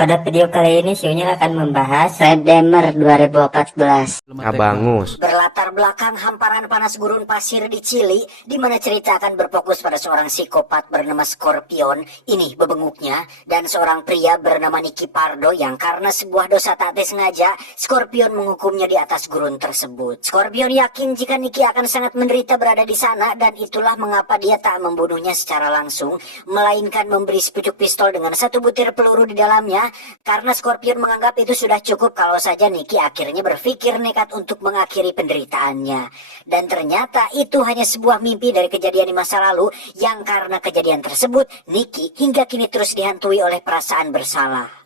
Pada video kali ini Siunya akan membahas Redeemer 2014. Abangus. Berlatar belakang hamparan panas gurun pasir di Chili, di mana cerita akan berfokus pada seorang psikopat bernama Scorpion, ini bebenguknya, dan seorang pria bernama Nicky Pardo yang karena sebuah dosa tak disengaja, Scorpion menghukumnya di atas gurun tersebut. Scorpion yakin jika Nicky akan sangat menderita berada di sana, dan itulah mengapa dia tak membunuhnya secara langsung, melainkan memberi sepucuk pistol dengan satu butir peluru di dalamnya, karena Scorpion menganggap itu sudah cukup kalau saja Nicky akhirnya berpikir nekat untuk mengakhiri penderitaannya. Dan ternyata itu hanya sebuah mimpi dari kejadian di masa lalu yang karena kejadian tersebut Nicky hingga kini terus dihantui oleh perasaan bersalah.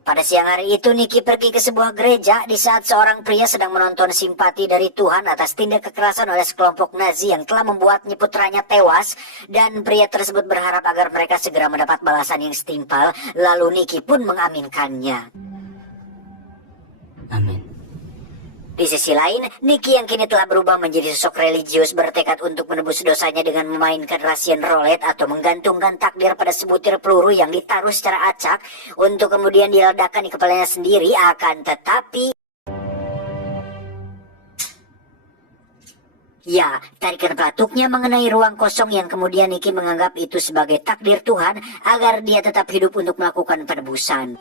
Pada siang hari itu Nicky pergi ke sebuah gereja di saat seorang pria sedang menonton simpati dari Tuhan atas tindak kekerasan oleh sekelompok Nazi yang telah membuatnya putranya tewas, dan pria tersebut berharap agar mereka segera mendapat balasan yang setimpal, lalu Nicky pun mengaminkannya. Amin. Di sisi lain, Nicky yang kini telah berubah menjadi sosok religius bertekad untuk menebus dosanya dengan memainkan Russian roulette atau menggantungkan takdir pada sebutir peluru yang ditaruh secara acak untuk kemudian diledakkan di kepalanya sendiri. Akan tetapi, ya, tarikan pelatuknya mengenai ruang kosong yang kemudian Nicky menganggap itu sebagai takdir Tuhan agar dia tetap hidup untuk melakukan penebusan.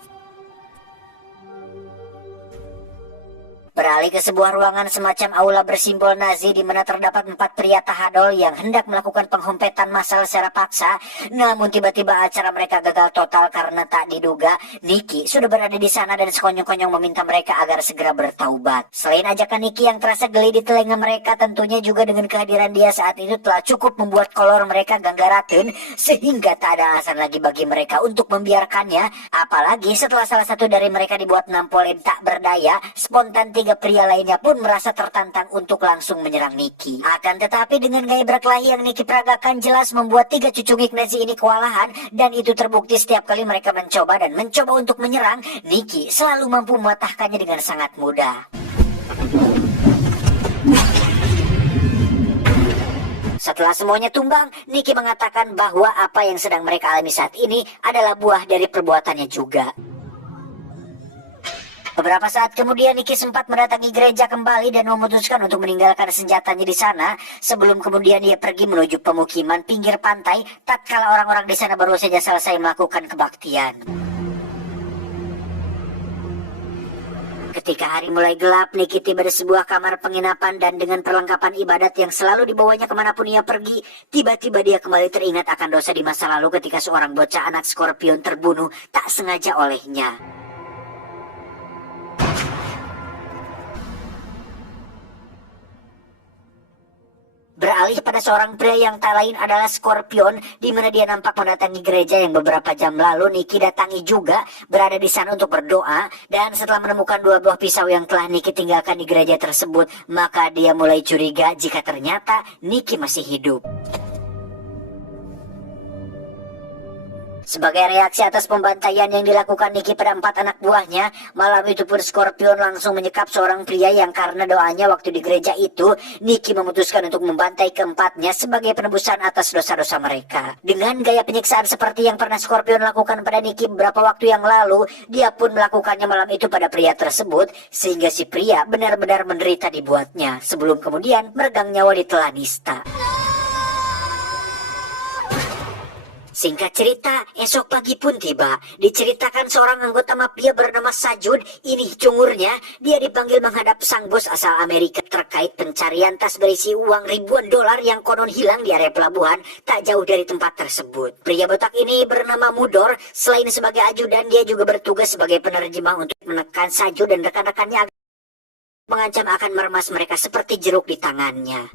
Beralih ke sebuah ruangan semacam aula bersimbol Nazi di mana terdapat 4 pria tahadol yang hendak melakukan penghempetan massal secara paksa. Namun tiba-tiba acara mereka gagal total karena tak diduga Nicky sudah berada di sana dan sekonyong-konyong meminta mereka agar segera bertaubat. Selain ajakan Nicky yang terasa geli di telinga mereka, tentunya juga dengan kehadiran dia saat itu telah cukup membuat kolor mereka ganggaraten sehingga tak ada alasan lagi bagi mereka untuk membiarkannya. Apalagi setelah salah satu dari mereka dibuat nampolin tak berdaya, spontan 3 pria lainnya pun merasa tertantang untuk langsung menyerang Nicky. Akan tetapi dengan gaya berkelahi yang Nicky peragakan jelas membuat 3 cucungik Nazi ini kewalahan, dan itu terbukti setiap kali mereka mencoba untuk menyerang, Nicky selalu mampu mematahkannya dengan sangat mudah. Setelah semuanya tumbang, Nicky mengatakan bahwa apa yang sedang mereka alami saat ini adalah buah dari perbuatannya juga. Beberapa saat kemudian Nicky sempat mendatangi gereja kembali dan memutuskan untuk meninggalkan senjatanya di sana sebelum kemudian dia pergi menuju pemukiman pinggir pantai tatkala orang-orang di sana baru saja selesai melakukan kebaktian. Ketika hari mulai gelap, Nicky tiba di sebuah kamar penginapan dan dengan perlengkapan ibadat yang selalu dibawanya kemanapun ia pergi, tiba-tiba dia kembali teringat akan dosa di masa lalu ketika seorang bocah anak Scorpion terbunuh tak sengaja olehnya. Beralih pada seorang pria yang tak lain adalah Scorpion, di mana dia nampak mendatangi gereja yang beberapa jam lalu Nicky datangi juga, berada di sana untuk berdoa, dan setelah menemukan 2 buah pisau yang telah Nicky tinggalkan di gereja tersebut, maka dia mulai curiga jika ternyata Nicky masih hidup. Sebagai reaksi atas pembantaian yang dilakukan Nicky pada 4 anak buahnya, malam itu pun Scorpion langsung menyekap seorang pria yang karena doanya waktu di gereja itu, Nicky memutuskan untuk membantai keempatnya sebagai penebusan atas dosa-dosa mereka. Dengan gaya penyiksaan seperti yang pernah Scorpion lakukan pada Nicky beberapa waktu yang lalu, dia pun melakukannya malam itu pada pria tersebut, sehingga si pria benar-benar menderita dibuatnya, sebelum kemudian meregang nyawa di telan nista. Singkat cerita, esok pagi pun tiba. Diceritakan seorang anggota mafia bernama Sajud, ini cungurnya, dia dipanggil menghadap sang bos asal Amerika terkait pencarian tas berisi uang ribuan dolar yang konon hilang di area pelabuhan tak jauh dari tempat tersebut. Pria botak ini bernama Mudor, selain sebagai ajudan, dia juga bertugas sebagai penerjemah untuk menekan Sajud dan rekan-rekannya agar mengancam akan meremas mereka seperti jeruk di tangannya.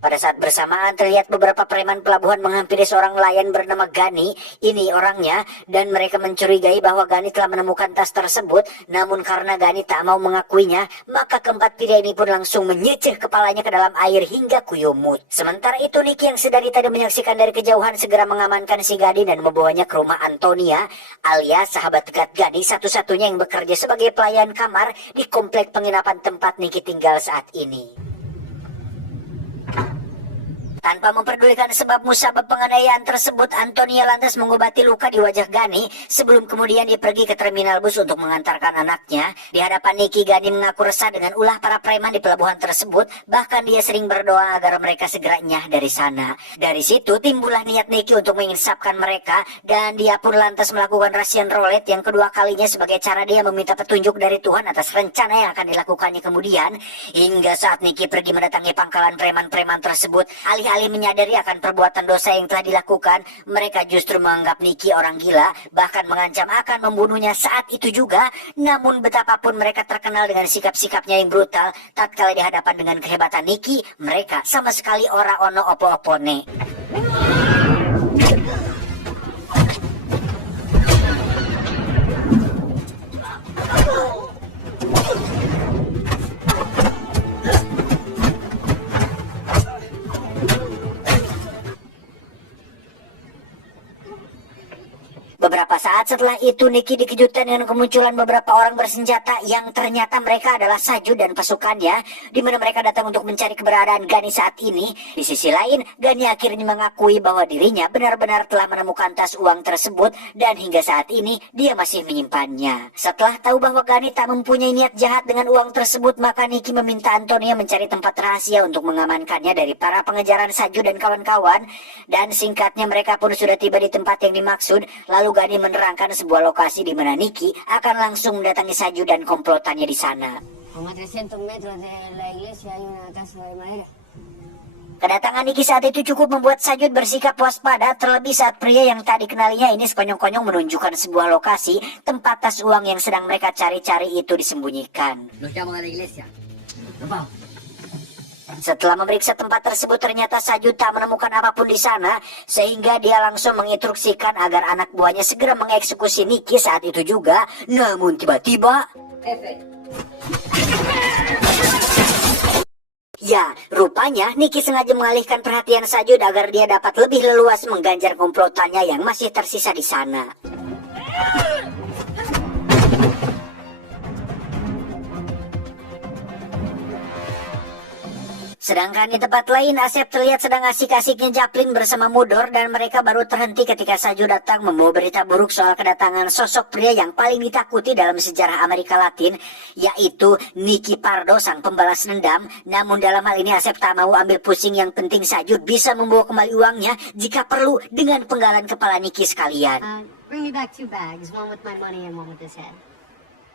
Pada saat bersamaan terlihat beberapa preman pelabuhan menghampiri seorang nelayan bernama Gani, ini orangnya, dan mereka mencurigai bahwa Gani telah menemukan tas tersebut, namun karena Gani tak mau mengakuinya, maka keempat pria ini pun langsung menyicih kepalanya ke dalam air hingga kuyumut. Sementara itu Nicky yang sedari tadi menyaksikan dari kejauhan segera mengamankan si Gani dan membawanya ke rumah Antonia, alias sahabat dekat Gani satu-satunya yang bekerja sebagai pelayan kamar di komplek penginapan tempat Nicky tinggal saat ini. Tanpa memperdulikan sebab musabab penganiayaan tersebut, Antonia lantas mengobati luka di wajah Gani sebelum kemudian dia pergi ke terminal bus untuk mengantarkan anaknya. Di hadapan Nicky, Gani mengaku resah dengan ulah para preman di pelabuhan tersebut, bahkan dia sering berdoa agar mereka segera nyah dari sana. Dari situ timbullah niat Nicky untuk menginsapkan mereka, dan dia pun lantas melakukan Russian roulette yang kedua kalinya sebagai cara dia meminta petunjuk dari Tuhan atas rencana yang akan dilakukannya kemudian. Hingga saat Nicky pergi mendatangi pangkalan preman-preman tersebut, alih-alih menyadari akan perbuatan dosa yang telah dilakukan, mereka justru menganggap Nicky orang gila, bahkan mengancam akan membunuhnya saat itu juga. Namun betapapun mereka terkenal dengan sikap-sikapnya yang brutal, tatkala dihadapan dengan kehebatan Nicky, mereka sama sekali ora ono opo-opone. Beberapa saat setelah itu, Nicky dikejutkan dengan kemunculan beberapa orang bersenjata yang ternyata mereka adalah Sajud dan pasukannya, di mana mereka datang untuk mencari keberadaan Gani saat ini. Di sisi lain, Gani akhirnya mengakui bahwa dirinya benar-benar telah menemukan tas uang tersebut dan hingga saat ini dia masih menyimpannya. Setelah tahu bahwa Gani tak mempunyai niat jahat dengan uang tersebut, maka Nicky meminta Antonia mencari tempat rahasia untuk mengamankannya dari para pengejaran Sajud dan kawan-kawan. Dan singkatnya mereka pun sudah tiba di tempat yang dimaksud. Lalu Gani menerangkan sebuah lokasi di mana Nicky akan langsung mendatangi Sajud dan komplotannya di sana. Como a 300 metros de la iglesia hay una casa de madera. Kedatangan Nicky saat itu cukup membuat Sajud bersikap waspada, terlebih saat pria yang tak dikenalinya ini sekonyong-konyong menunjukkan sebuah lokasi tempat tas uang yang sedang mereka cari-cari itu disembunyikan. Los llamo de la iglesia. Vamos. Setelah memeriksa tempat tersebut, ternyata Sajud tak menemukan apapun di sana, sehingga dia langsung menginstruksikan agar anak buahnya segera mengeksekusi Nicky saat itu juga. Namun tiba-tiba, ya, rupanya Nicky sengaja mengalihkan perhatian Sajud agar dia dapat lebih leluas mengganjar komplotannya yang masih tersisa di sana. Sedangkan di tempat lain, Asep terlihat sedang asik-asiknya Japlin bersama Mudor, dan mereka baru terhenti ketika Sajud datang membawa berita buruk soal kedatangan sosok pria yang paling ditakuti dalam sejarah Amerika Latin, yaitu Nicky Pardo, sang pembalas dendam. Namun dalam hal ini Asep tak mau ambil pusing, yang penting Sajud bisa membawa kembali uangnya jika perlu dengan penggalan kepala Nicky sekalian. Bring me back 2 bags, one with my money and one with his head.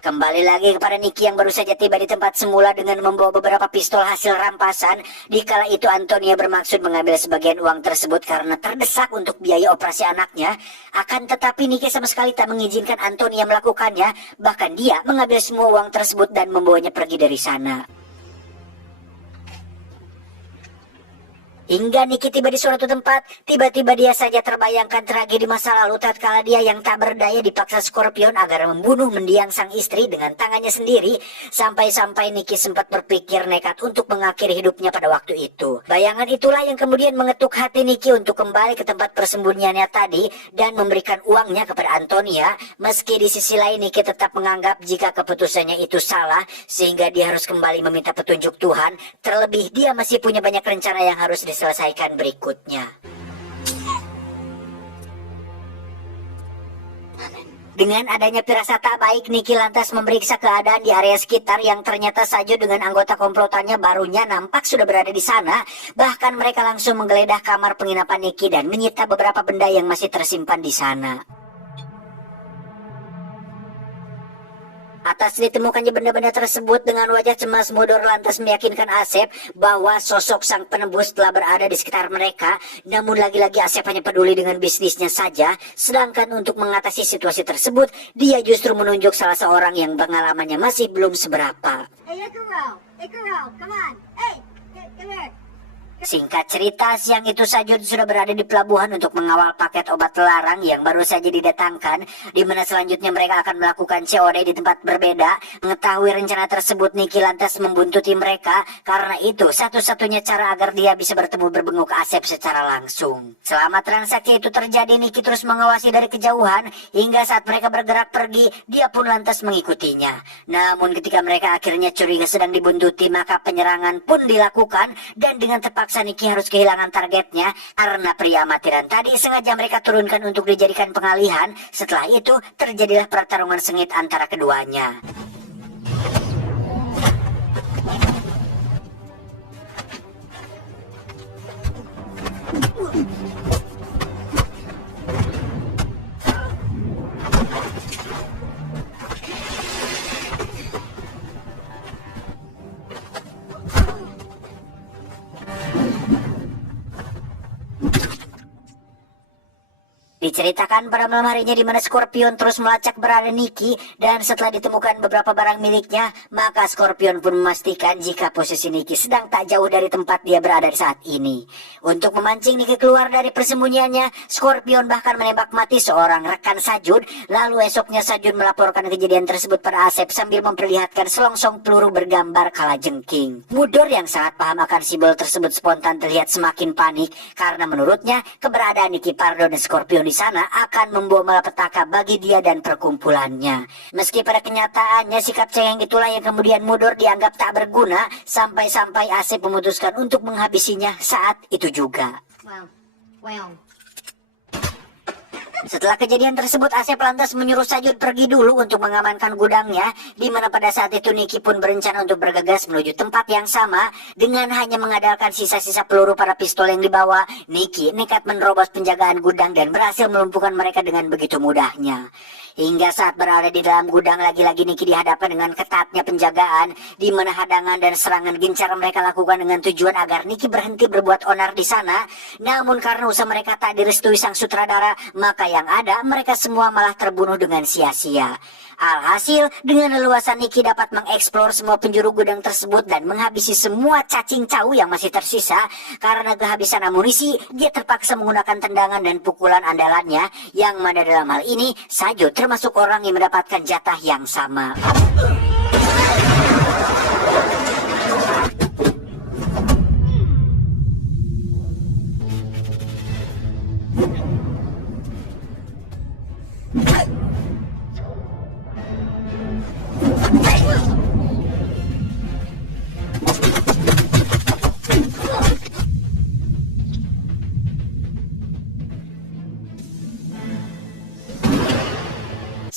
Kembali lagi kepada Nicky yang baru saja tiba di tempat semula dengan membawa beberapa pistol hasil rampasan. Dikala itu Antonia bermaksud mengambil sebagian uang tersebut karena terdesak untuk biaya operasi anaknya. Akan tetapi Nicky sama sekali tak mengizinkan Antonia melakukannya. Bahkan dia mengambil semua uang tersebut dan membawanya pergi dari sana. Hingga Nicky tiba di suatu tempat, tiba-tiba dia saja terbayangkan tragedi masa lalu tatkala dia yang tak berdaya dipaksa Scorpion agar membunuh mendiang sang istri dengan tangannya sendiri. Sampai-sampai Nicky sempat berpikir nekat untuk mengakhiri hidupnya pada waktu itu. Bayangan itulah yang kemudian mengetuk hati Nicky untuk kembali ke tempat persembunyiannya tadi dan memberikan uangnya kepada Antonia. Meski di sisi lain Nicky tetap menganggap jika keputusannya itu salah, sehingga dia harus kembali meminta petunjuk Tuhan. Terlebih dia masih punya banyak rencana yang harus diselesaikan berikutnya. Dengan adanya firasat tak baik, Nicky lantas memeriksa keadaan di area sekitar yang ternyata Sajud dengan anggota komplotannya barunya nampak sudah berada di sana. Bahkan mereka langsung menggeledah kamar penginapan Nicky dan menyita beberapa benda yang masih tersimpan di sana. Atas ditemukannya benda-benda tersebut, dengan wajah cemas Mudor lantas meyakinkan Asep bahwa sosok sang penebus telah berada di sekitar mereka. Namun lagi-lagi Asep hanya peduli dengan bisnisnya saja. Sedangkan untuk mengatasi situasi tersebut, dia justru menunjuk salah seorang yang pengalamannya masih belum seberapa. Hey, Icaro, come on. Hey, get here. Singkat cerita, siang itu Sajud sudah berada di pelabuhan untuk mengawal paket obat terlarang yang baru saja didatangkan, di mana selanjutnya mereka akan melakukan COD di tempat berbeda. Mengetahui rencana tersebut, Nicky lantas membuntuti mereka, karena itu satu-satunya cara agar dia bisa bertemu berbenguk Asep secara langsung. Selama transaksi itu terjadi, Nicky terus mengawasi dari kejauhan, hingga saat mereka bergerak pergi, dia pun lantas mengikutinya. Namun ketika mereka akhirnya curiga sedang dibuntuti, maka penyerangan pun dilakukan, dan dengan terpaksa memaksa Nikki harus kehilangan targetnya karena pria amatiran tadi sengaja mereka turunkan untuk dijadikan pengalihan. Setelah itu terjadilah pertarungan sengit antara keduanya. Diceritakan pada malam harinya di mana Scorpion terus melacak berada Nikki, dan setelah ditemukan beberapa barang miliknya, maka Scorpion pun memastikan jika posisi Nikki sedang tak jauh dari tempat dia berada saat ini. Untuk memancing Nikki keluar dari persembunyiannya, Scorpion bahkan menembak mati seorang rekan Sajun. Lalu esoknya Sajun melaporkan kejadian tersebut pada Asep sambil memperlihatkan selongsong peluru bergambar kalajengking. Mudor yang sangat paham akan simbol tersebut spontan terlihat semakin panik karena menurutnya keberadaan Nikki Pardo dan Scorpion di sana akan membawa malapetaka bagi dia dan perkumpulannya. Meski pada kenyataannya sikap cengeng itulah yang kemudian Mudor dianggap tak berguna, sampai-sampai Asep memutuskan untuk menghabisinya saat itu juga. Well. Setelah kejadian tersebut, Asep lantas menyuruh Sajud pergi dulu untuk mengamankan gudangnya, di mana pada saat itu Nikki pun berencana untuk bergegas menuju tempat yang sama. Dengan hanya mengandalkan sisa-sisa peluru pada pistol yang dibawa, Nikki nekat menerobos penjagaan gudang dan berhasil melumpuhkan mereka dengan begitu mudahnya. Hingga saat berada di dalam gudang, lagi-lagi Nikki dihadapkan dengan ketatnya penjagaan, di mana hadangan dan serangan gencar mereka lakukan dengan tujuan agar Nikki berhenti berbuat onar di sana. Namun karena usaha mereka tak direstui sang sutradara, maka yang ada mereka semua malah terbunuh dengan sia-sia. Alhasil, dengan leluasa Nikki dapat mengeksplor semua penjuru gudang tersebut dan menghabisi semua cacing cau yang masih tersisa. Karena kehabisan amunisi, dia terpaksa menggunakan tendangan dan pukulan andalannya, yang mana dalam hal ini Sajud termasuk orang yang mendapatkan jatah yang sama.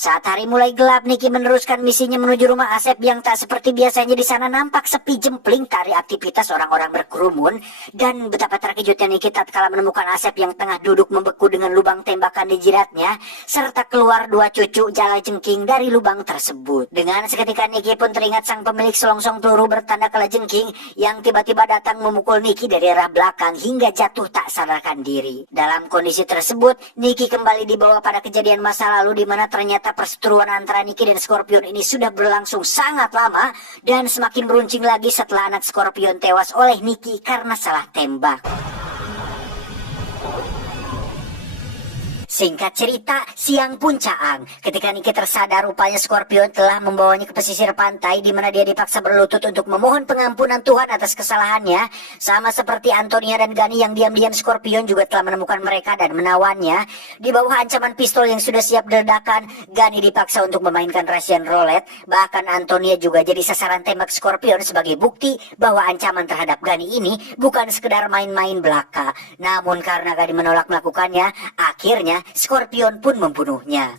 Saat hari mulai gelap, Nikki meneruskan misinya menuju rumah Asep yang tak seperti biasanya. Di sana nampak sepi jempling, tak ada aktivitas orang-orang berkerumun. Dan betapa terkejutnya Nikki tatkala menemukan Asep yang tengah duduk membeku dengan lubang tembakan di jidatnya, serta keluar dua cucu kalajengking dari lubang tersebut. Dengan seketika Nikki pun teringat sang pemilik selongsong peluru bertanda kalajengking yang tiba-tiba datang memukul Nikki dari arah belakang hingga jatuh tak sadarkan diri. Dalam kondisi tersebut, Nikki kembali dibawa pada kejadian masa lalu, di mana ternyata perseteruan antara Nikki dan Scorpion ini sudah berlangsung sangat lama dan semakin beruncing lagi setelah anak Scorpion tewas oleh Nikki karena salah tembak. Singkat cerita, siang pun caang. Ketika Nikki tersadar, rupanya Scorpion telah membawanya ke pesisir pantai, di mana dia dipaksa berlutut untuk memohon pengampunan Tuhan atas kesalahannya. Sama seperti Antonia dan Gani yang diam-diam, Scorpion juga telah menemukan mereka dan menawannya. Di bawah ancaman pistol yang sudah siap diledakkan, Gani dipaksa untuk memainkan Russian roulette. Bahkan Antonia juga jadi sasaran tembak Scorpion sebagai bukti bahwa ancaman terhadap Gani ini bukan sekedar main-main belaka. Namun karena Gani menolak melakukannya, akhirnya Scorpion pun membunuhnya.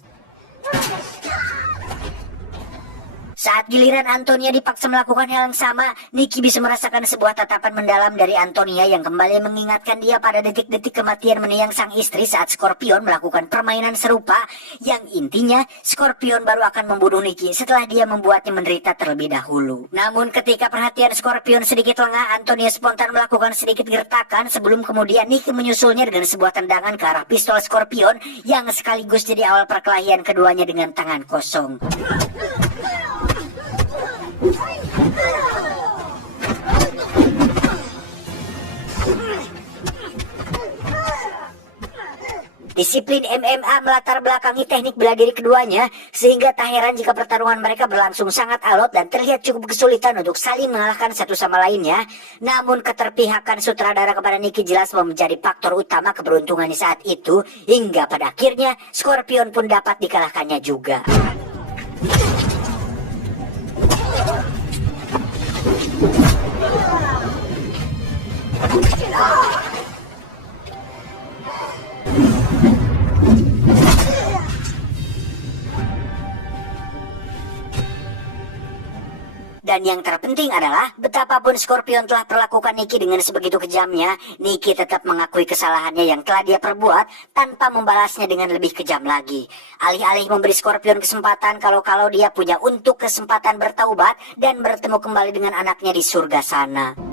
Saat giliran Antonia dipaksa melakukan hal yang sama, Nikki bisa merasakan sebuah tatapan mendalam dari Antonia yang kembali mengingatkan dia pada detik-detik kematian mendiang sang istri saat Scorpion melakukan permainan serupa, yang intinya Scorpion baru akan membunuh Nikki setelah dia membuatnya menderita terlebih dahulu. Namun ketika perhatian Scorpion sedikit lengah, Antonia spontan melakukan sedikit gertakan sebelum kemudian Nikki menyusulnya dengan sebuah tendangan ke arah pistol Scorpion yang sekaligus jadi awal perkelahian keduanya dengan tangan kosong. Disiplin MMA melatar belakangi teknik bela diri keduanya, sehingga tak heran jika pertarungan mereka berlangsung sangat alot dan terlihat cukup kesulitan untuk saling mengalahkan satu sama lainnya. Namun keterpihakan sutradara kepada Nikki jelas menjadi faktor utama keberuntungannya saat itu, hingga pada akhirnya Scorpion pun dapat dikalahkannya juga. Dan yang terpenting adalah betapapun Scorpion telah perlakukan Nikki dengan sebegitu kejamnya, Nikki tetap mengakui kesalahannya yang telah dia perbuat tanpa membalasnya dengan lebih kejam lagi. Alih-alih memberi Scorpion kesempatan kalau dia punya untuk kesempatan bertaubat dan bertemu kembali dengan anaknya di surga sana.